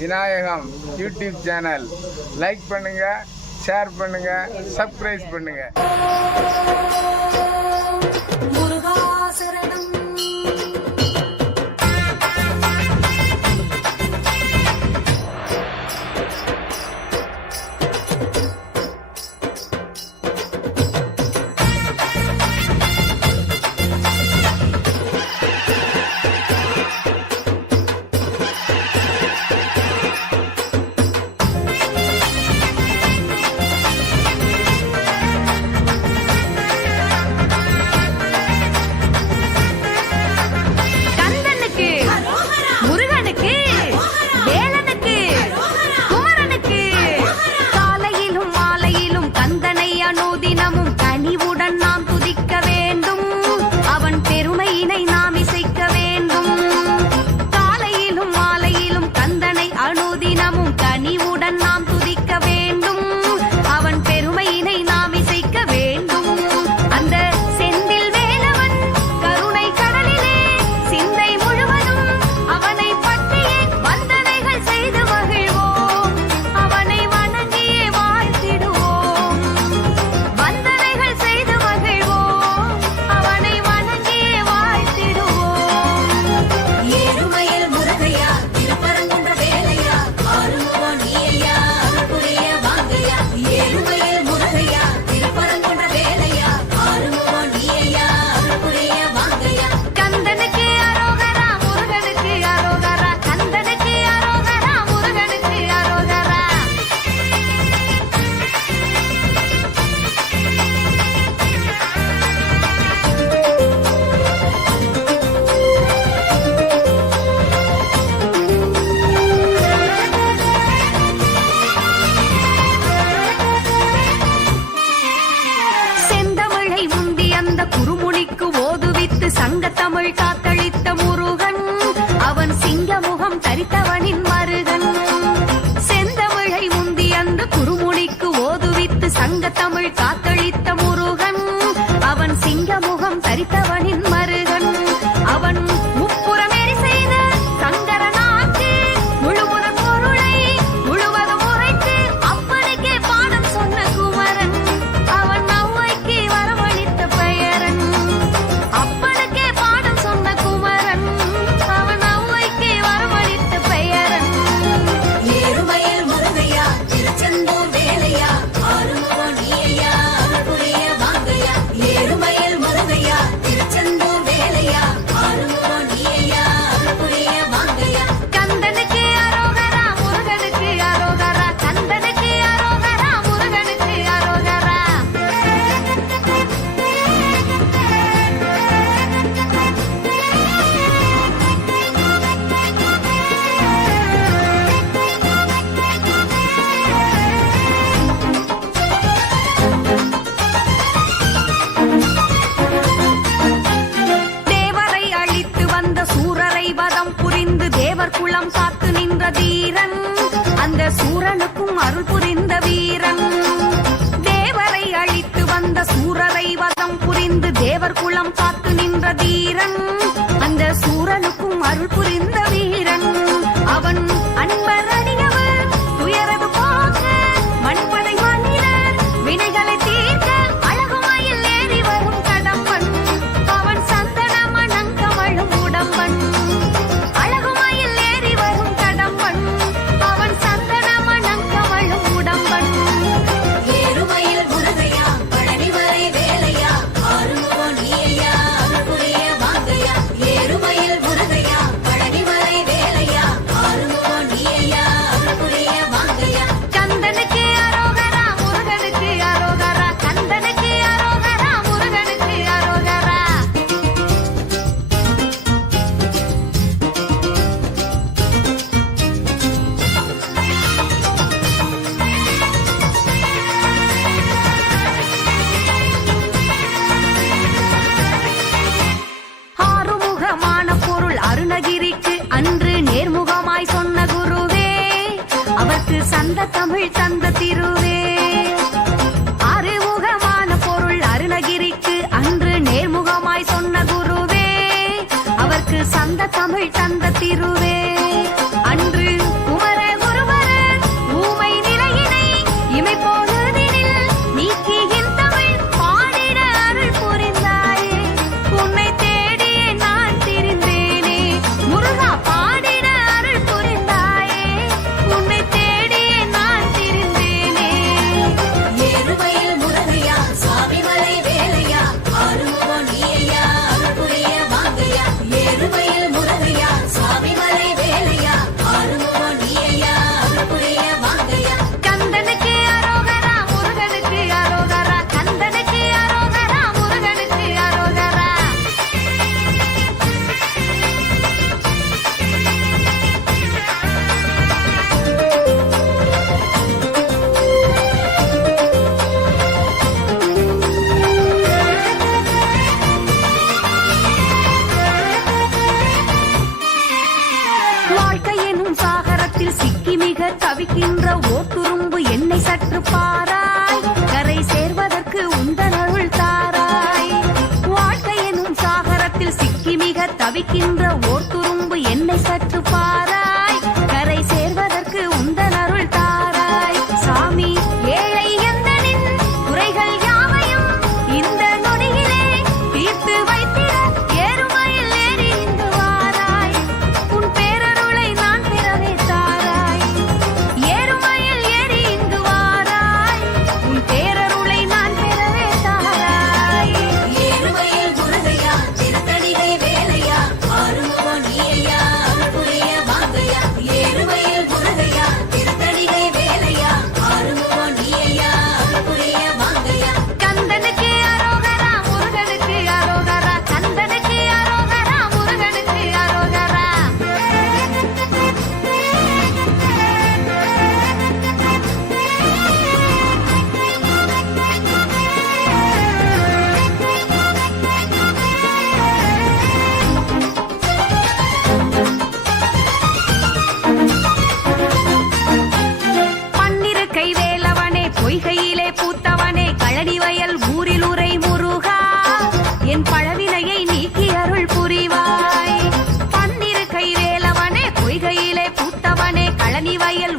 Vinayagam YouTube channel like பண்ணுங்க, share பண்ணுங்க, subscribe பண்ணுங்க. சங்கத்தமிழ் காத்தளித்த முருகன், அவன் சிங்கமுகம் தரித்தவனின் மருகன். செந்தமிழை முந்தி அந்த குறுமுனிக்கு ஓதுவித்து சங்கத்தமிழ் காத்தளித்த முருகன், அவன் சிங்கமுகம் தரித்தவனின் மருகன். அவன் முப்புறமேறி செய்த சங்கரனாக்கு முழுமுற பொருளை முழுவதும் உரைத்து அப்பனுக்கே பாடம் சொன்ன குமரன், அவன் நவ்வைக்கு வரவழைத்த பெயரன். குளம் காத்து நின்ற தீரன், அந்த சூரனுக்கும் அருள் புரிந்த வீரன். தேவரை அழித்து வந்த சூரரை வதம் புரிந்து தேவர் குளம் காத்து நின்ற தீரன், அந்த சூரனுக்கும் அருள் புரிந்த வீரன். அவன் அன்பர் அடியவர் துயரது போக்க மண்படை மனிதர் வினைகளை தீர்க்க அழகுமயில் ஏறி வரும் கடம்பன், அவன் சந்தன மணங்கமழும் உடம்பன். சந்த தமிழ் தந்த திருவே, அறிமுகமான பொருள் அருணகிரிக்கு அன்று நேர்முகமாய் சொன்ன குருவே, அவர்க்கு சந்த தமிழ் தந்த திருவே. அன்று குமர தவிக்கின்ற ஓட்டுரும்பு என்னை சற்று பாராய் கரை சேர்வதற்கு உந்தனருள் தாராய் வாழ்க்கை எனும் சாகரத்தில் சிக்கி மிக தவிக்கின்ற ஓட்டுரும்பு என்னை சற்று பாராய் கரை சேர்வதற்கு உந்தனருள் தாராய் சாமி ஏழை எந்தனின் குறைகள் யாவையும் இந்த நொடியிலே தீர்த்து வைத்திட ஏறுமையில் ஏறி இங்கு வாராய் உன் பேரருளை நான் பெறவே தாராய் ஏறுமையில் ஏறி இங்கு வாராய் உன் பேரருளை நான் பெறவே தாராய் ஏறுமையில் முருகையா திருத்தணிகை வேலையா ஆறுமுகோ நீயா அருள்புரிய வாங்கையா ஏறுமையில் முருகையா திருத்தணிகை வேலையா ஆறுமுகோ நீயா அருள்புரிய வாங்கையா கந்தனுக்கு அரோகரா முருகனுக்கு அரோகரா கந்தனுக்கு அரோகரா முருகனுக்கு அரோகரா பன்னிருக்கை வேலவனே பொய்கையிலே பூத்தவனே கழனி வயல் ஊரில் உரை முருகா என் பழவினையை நீக்கி அருள் புரிவாய் பன்னிருக்கை வேலவனே பொய்கையிலே பூத்தவனே கழனி வயல்